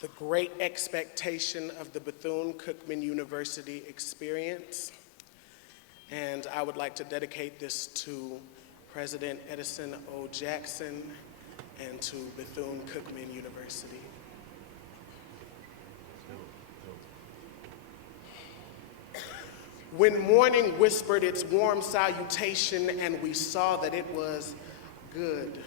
the great expectation of the Bethune-Cookman University experience. And I would like to dedicate this to President Edison O. Jackson and to Bethune-Cookman University. When morning whispered its warm salutation and we saw that it was good,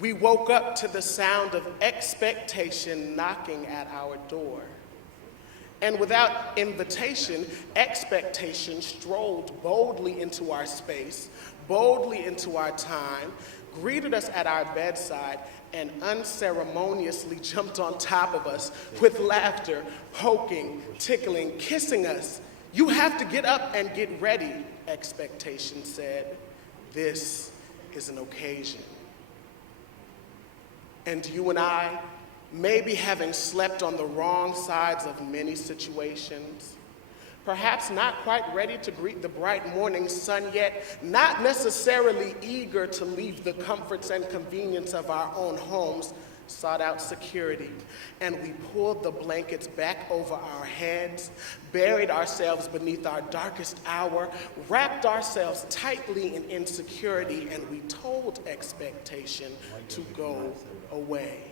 we woke up to the sound of expectation knocking at our door. And without invitation, expectation strolled boldly into our space, boldly into our time, greeted us at our bedside, and unceremoniously jumped on top of us with laughter, poking, tickling, kissing us. "You have to get up and get ready," expectation said. "This is an occasion." And you and I, maybe having slept on the wrong sides of many situations, perhaps not quite ready to greet the bright morning sun yet, not necessarily eager to leave the comforts and convenience of our own homes, sought out security, and we pulled the blankets back over our heads, buried ourselves beneath our darkest hour, wrapped ourselves tightly in insecurity, and we told expectation to go away.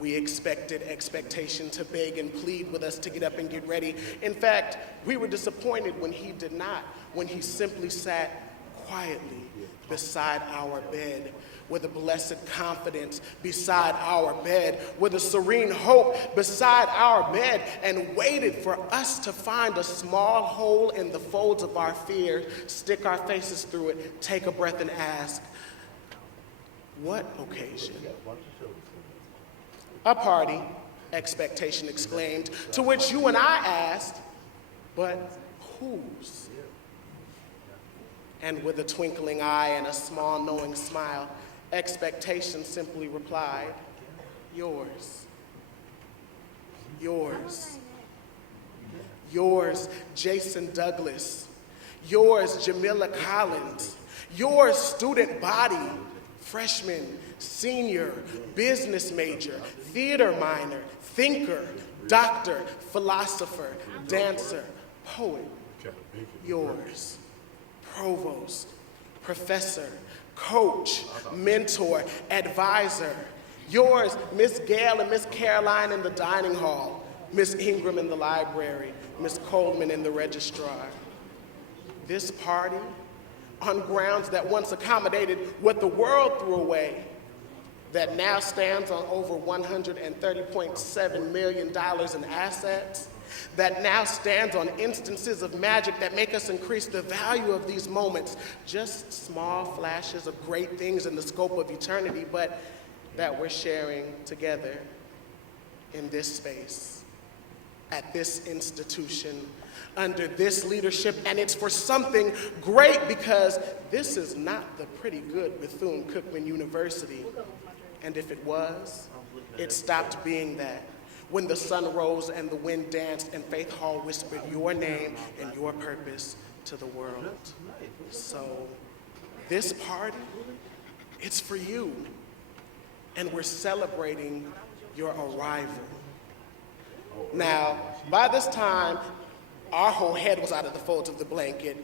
We expected expectation to beg and plead with us to get up and get ready. In fact, we were disappointed when he did not, when he simply sat quietly beside our bed, with a blessed confidence beside our bed, with a serene hope beside our bed, and waited for us to find a small hole in the folds of our fear, stick our faces through it, take a breath and ask, "What occasion?" "A party," expectation exclaimed, to which you and I asked, "But whose?" And with a twinkling eye and a small knowing smile, expectation simply replied, "Yours. Yours. Yours, Jason Douglas. Yours, Jamila Collins. Yours, student body, freshman, senior, business major, theater minor, thinker, doctor, philosopher, dancer, poet. Yours, provost, professor, coach, mentor, advisor. Yours, Miss Gail and Miss Caroline in the dining hall, Miss Ingram in the library, Miss Coleman in the registrar. This party, on grounds that once accommodated what the world threw away, that now stands on over $130.7 million in assets, that now stands on instances of magic that make us increase the value of these moments, just small flashes of great things in the scope of eternity, but that we're sharing together in this space, at this institution, under this leadership, and it's for something great, because this is not the pretty good Bethune-Cookman University, and if it was, it stopped being that when the sun rose and the wind danced and Faith Hall whispered your name and your purpose to the world. So this party, it's for you, and we're celebrating your arrival. Now, by this time, our whole head was out of the folds of the blanket,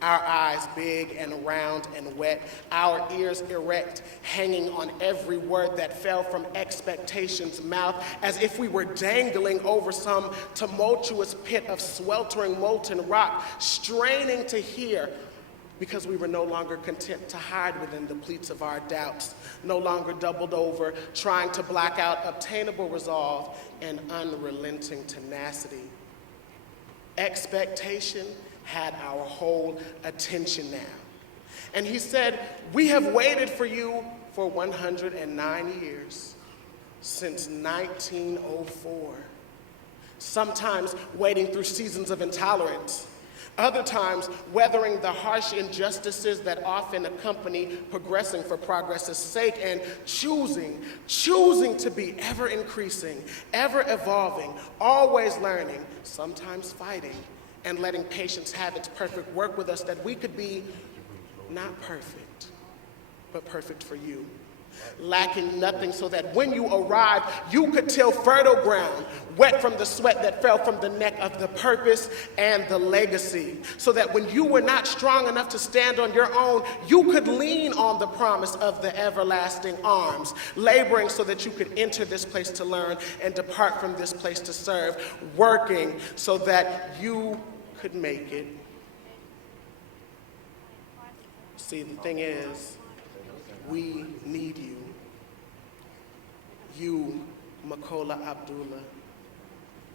our eyes big and round and wet, our ears erect, hanging on every word that fell from expectation's mouth, as if we were dangling over some tumultuous pit of sweltering molten rock, straining to hear, because we were no longer content to hide within the pleats of our doubts, no longer doubled over, trying to block out obtainable resolve and unrelenting tenacity. Expectation had our whole attention now. And he said, "We have waited for you for 109 years, since 1904. Sometimes waiting through seasons of intolerance, other times weathering the harsh injustices that often accompany progressing for progress's sake, and choosing to be ever increasing, ever evolving, always learning, sometimes fighting, and letting patience have its perfect work with us, that we could be not perfect, but perfect for you. lacking nothing, so that when you arrived, you could till fertile ground, wet from the sweat that fell from the neck of the purpose and the legacy, so that when you were not strong enough to stand on your own, you could lean on the promise of the everlasting arms, laboring so that you could enter this place to learn and depart from this place to serve, working so that you could make it. See, the thing is, we need you. You, Makola Abdullah.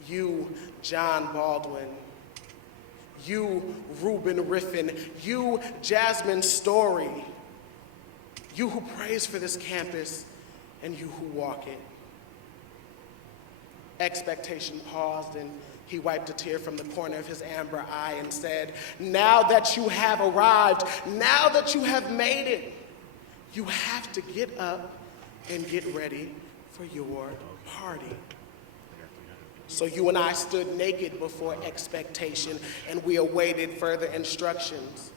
You, John Baldwin. You, Reuben Riffin. You, Jasmine Story. You who prays for this campus and you who walk it. Expectation paused, and he wiped a tear from the corner of his amber eye and said, now that you have arrived, now that you have made it, you have to get up and get ready for your party. So you and I stood naked before expectation, and we awaited further instructions.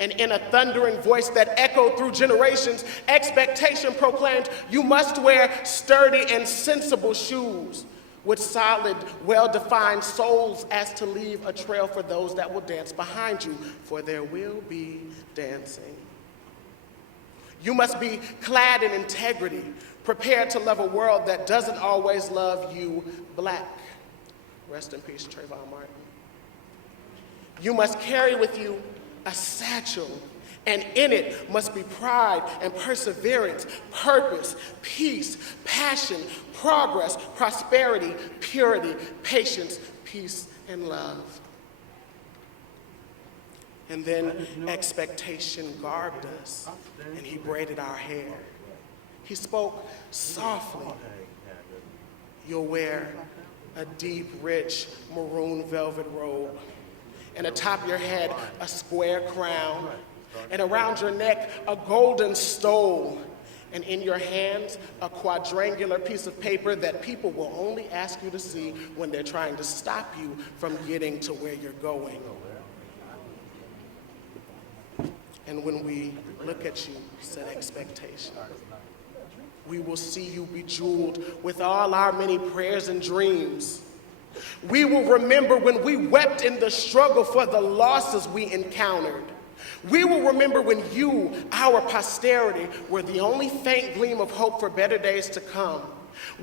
And in a thundering voice that echoed through generations, expectation proclaimed, you must wear sturdy and sensible shoes with solid, well-defined soles as to leave a trail for those that will dance behind you, for there will be dancing. You must be clad in integrity, prepared to love a world that doesn't always love you black. Rest in peace, Trayvon Martin. You must carry with you a satchel, and in it must be pride and perseverance, purpose, peace, passion, progress, prosperity, purity, patience, peace, and love. And then expectation garbed us, and he braided our hair. He spoke softly. You'll wear a deep, rich maroon velvet robe, and atop your head, a square crown, and around your neck, a golden stole, and in your hands, a quadrangular piece of paper that people will only ask you to see when they're trying to stop you from getting to where you're going. And when we look at you, said expectation, we will see you bejeweled with all our many prayers and dreams. We will remember when we wept in the struggle for the losses we encountered. We will remember when you, our posterity, were the only faint gleam of hope for better days to come.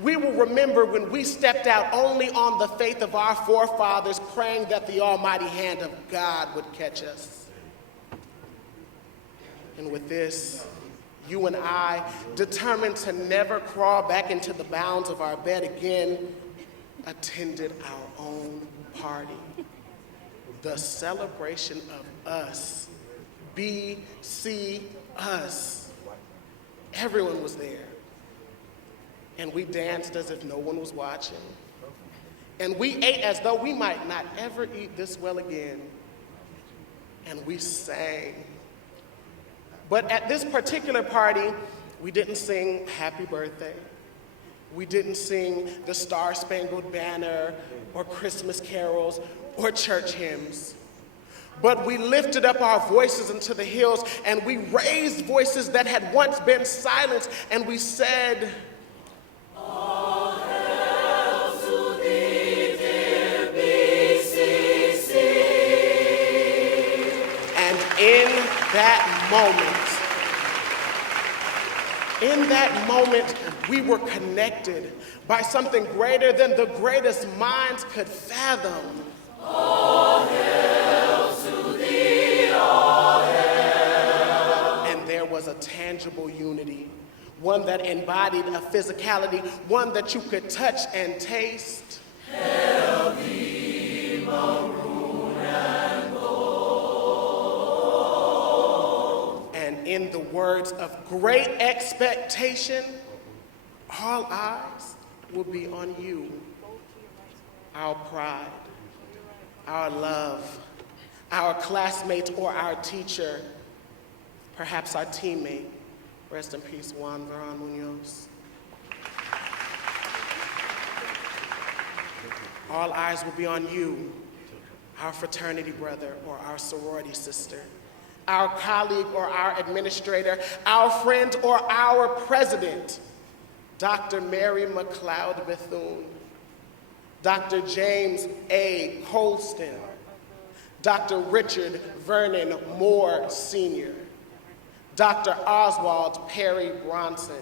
We will remember when we stepped out only on the faith of our forefathers, praying that the almighty hand of God would catch us. And with this, you and I, determined to never crawl back into the bounds of our bed again, attended our own party. The celebration of us. BC us. Everyone was there. And we danced as if no one was watching. And we ate as though we might not ever eat this well again. And we sang. But at this particular party, we didn't sing Happy Birthday. We didn't sing the Star-Spangled Banner or Christmas carols or church hymns. But we lifted up our voices into the hills, and we raised voices that had once been silenced, and we said, all hail to thee, dear BCC. And in that moment, we were connected by something greater than the greatest minds could fathom. All hail to thee, all hail. And there was a tangible unity, one that embodied a physicality, one that you could touch and taste. Hail thee, maroon and gold. And in the words of great expectation, all eyes will be on you, our pride, our love, our classmate or our teacher, perhaps our teammate. Rest in peace, Juan Veron Munoz. All eyes will be on you, our fraternity brother or our sorority sister, our colleague or our administrator, our friend or our president, Dr. Mary McLeod Bethune, Dr. James A. Colston, Dr. Richard Vernon Moore Sr., Dr. Oswald Perry Bronson,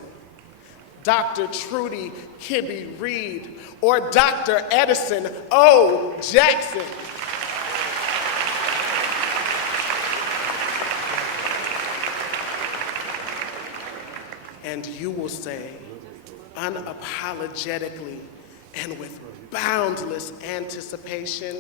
Dr. Trudy Kibbe Reed, or Dr. Edison O. Jackson. And you will say, unapologetically and with boundless anticipation,